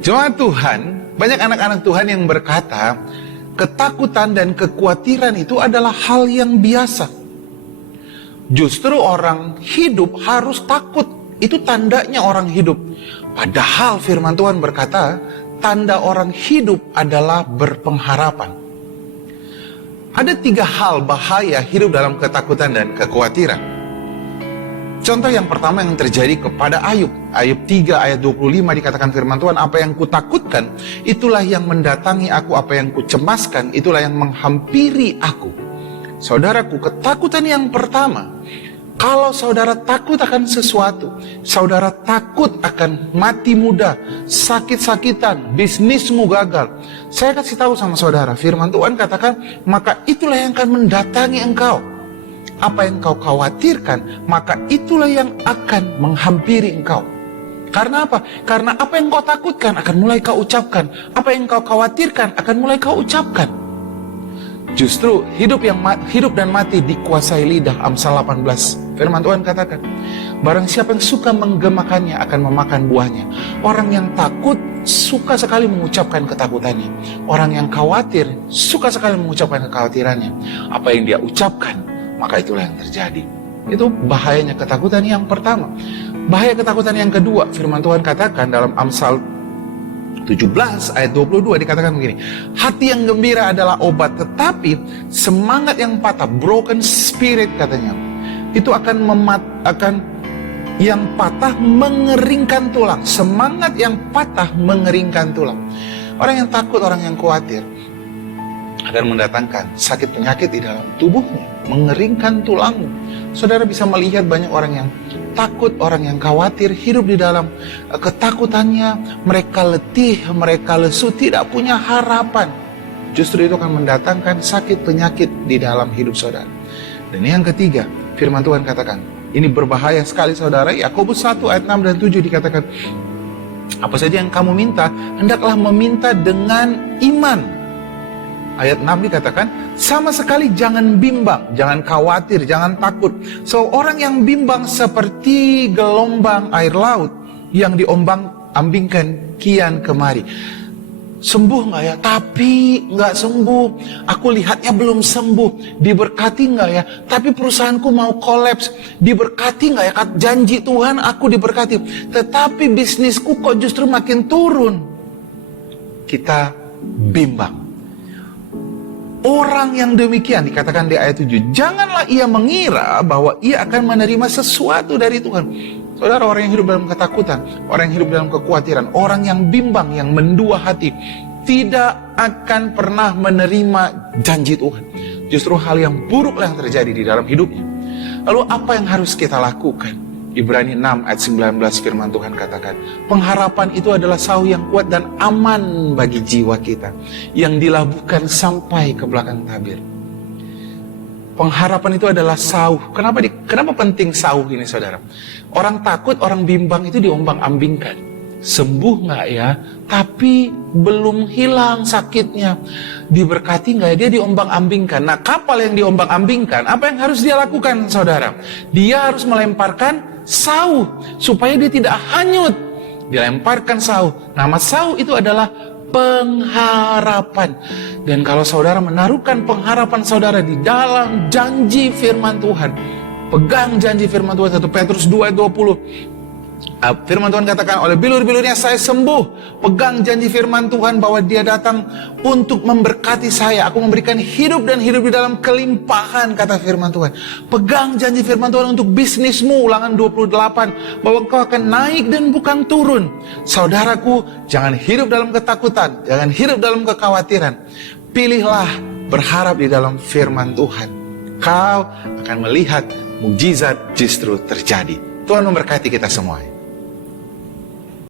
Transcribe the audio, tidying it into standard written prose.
Jemaat Tuhan, banyak anak-anak Tuhan yang berkata, ketakutan dan kekhawatiran itu adalah hal yang biasa. Justru orang hidup harus takut, itu tandanya orang hidup. Padahal firman Tuhan berkata, tanda orang hidup adalah berpengharapan. Ada 3 hal bahaya hidup dalam ketakutan dan kekhawatiran. Contoh yang pertama yang terjadi kepada Ayub. Ayub 3 ayat 25 dikatakan firman Tuhan, apa yang kutakutkan, itulah yang mendatangi aku, apa yang kucemaskan, itulah yang menghampiri aku. Saudaraku, ketakutan yang pertama, kalau saudara takut akan sesuatu, saudara takut akan mati muda, sakit-sakitan, bisnismu gagal. Saya kasih tahu sama saudara, firman Tuhan katakan, maka itulah yang akan mendatangi engkau. Apa yang kau khawatirkan, maka itulah yang akan menghampiri engkau. Karena apa? Karena apa yang kau takutkan akan mulai kau ucapkan. Apa yang kau khawatirkan akan mulai kau ucapkan. Justru hidup dan mati dikuasai lidah. Amsal 18. Firman Tuhan katakan, barang siapa yang suka menggemakannya akan memakan buahnya. Orang yang takut suka sekali mengucapkan ketakutannya. Orang yang khawatir suka sekali mengucapkan kekhawatirannya. Apa yang dia ucapkan, maka itulah yang terjadi. Itu bahayanya ketakutan yang pertama. Bahaya ketakutan yang kedua, firman Tuhan katakan dalam Amsal 17 ayat 22 dikatakan begini, hati yang gembira adalah obat, tetapi semangat yang patah, broken spirit katanya, itu akan yang patah mengeringkan tulang. Semangat yang patah mengeringkan tulang. Orang yang takut, orang yang khawatir akan mendatangkan sakit penyakit di dalam tubuhnya, mengeringkan tulangmu. Saudara bisa melihat banyak orang yang takut, orang yang khawatir, hidup di dalam ketakutannya, mereka letih, mereka lesu, tidak punya harapan. Justru itu akan mendatangkan sakit penyakit di dalam hidup saudara. Dan yang ketiga, firman Tuhan katakan, ini berbahaya sekali saudara. Yakobus 1 ayat 6 dan 7 dikatakan, apa saja yang kamu minta, hendaklah meminta dengan iman. Ayat 6 dikatakan, sama sekali jangan bimbang, jangan khawatir, jangan takut. So, orang yang bimbang seperti gelombang air laut yang diombang-ambingkan kian kemari. Sembuh nggak ya? Tapi nggak sembuh. Aku lihatnya belum sembuh. Diberkati nggak ya? Tapi perusahaanku mau kolaps. Diberkati nggak ya? Janji Tuhan aku diberkati. Tetapi bisnisku kok justru makin turun. Kita bimbang. Orang yang demikian dikatakan di ayat 7, janganlah ia mengira bahwa ia akan menerima sesuatu dari Tuhan. Saudara, orang yang hidup dalam ketakutan, orang yang hidup dalam kekhawatiran, orang yang bimbang, yang mendua hati, tidak akan pernah menerima janji Tuhan. Justru hal yang buruklah yang terjadi di dalam hidupnya. Lalu apa yang harus kita lakukan? Ibrani 6 ayat 19 firman Tuhan katakan, pengharapan itu adalah sauh yang kuat dan aman bagi jiwa kita, yang dilabuhkan sampai ke belakang tabir. Pengharapan itu adalah sauh. Kenapa penting sauh ini saudara? Orang takut, orang bimbang itu diombang-ambingkan. Sembuh nggak ya? Tapi belum hilang sakitnya. Diberkati nggak ya? Dia diombang-ambingkan. Nah, kapal yang diombang-ambingkan, apa yang harus dia lakukan saudara? Dia harus melemparkan sauh supaya dia tidak hanyut. Dilemparkan sauh. Nama sauh itu adalah pengharapan. Dan kalau saudara menaruhkan pengharapan saudara di dalam janji firman Tuhan, pegang janji firman Tuhan, 1 Petrus 2 ayat 20. Firman Tuhan katakan, oleh bilur-bilurnya saya sembuh. Pegang janji firman Tuhan bahwa dia datang untuk memberkati saya. Aku memberikan hidup dan hidup di dalam kelimpahan, kata firman Tuhan. Pegang janji firman Tuhan untuk bisnismu, Ulangan 28, bahwa engkau akan naik dan bukan turun. Saudaraku, jangan hidup dalam ketakutan, jangan hidup dalam kekhawatiran. Pilihlah berharap di dalam firman Tuhan. Kau akan melihat mukjizat justru terjadi. Tuhan memberkati kita semua.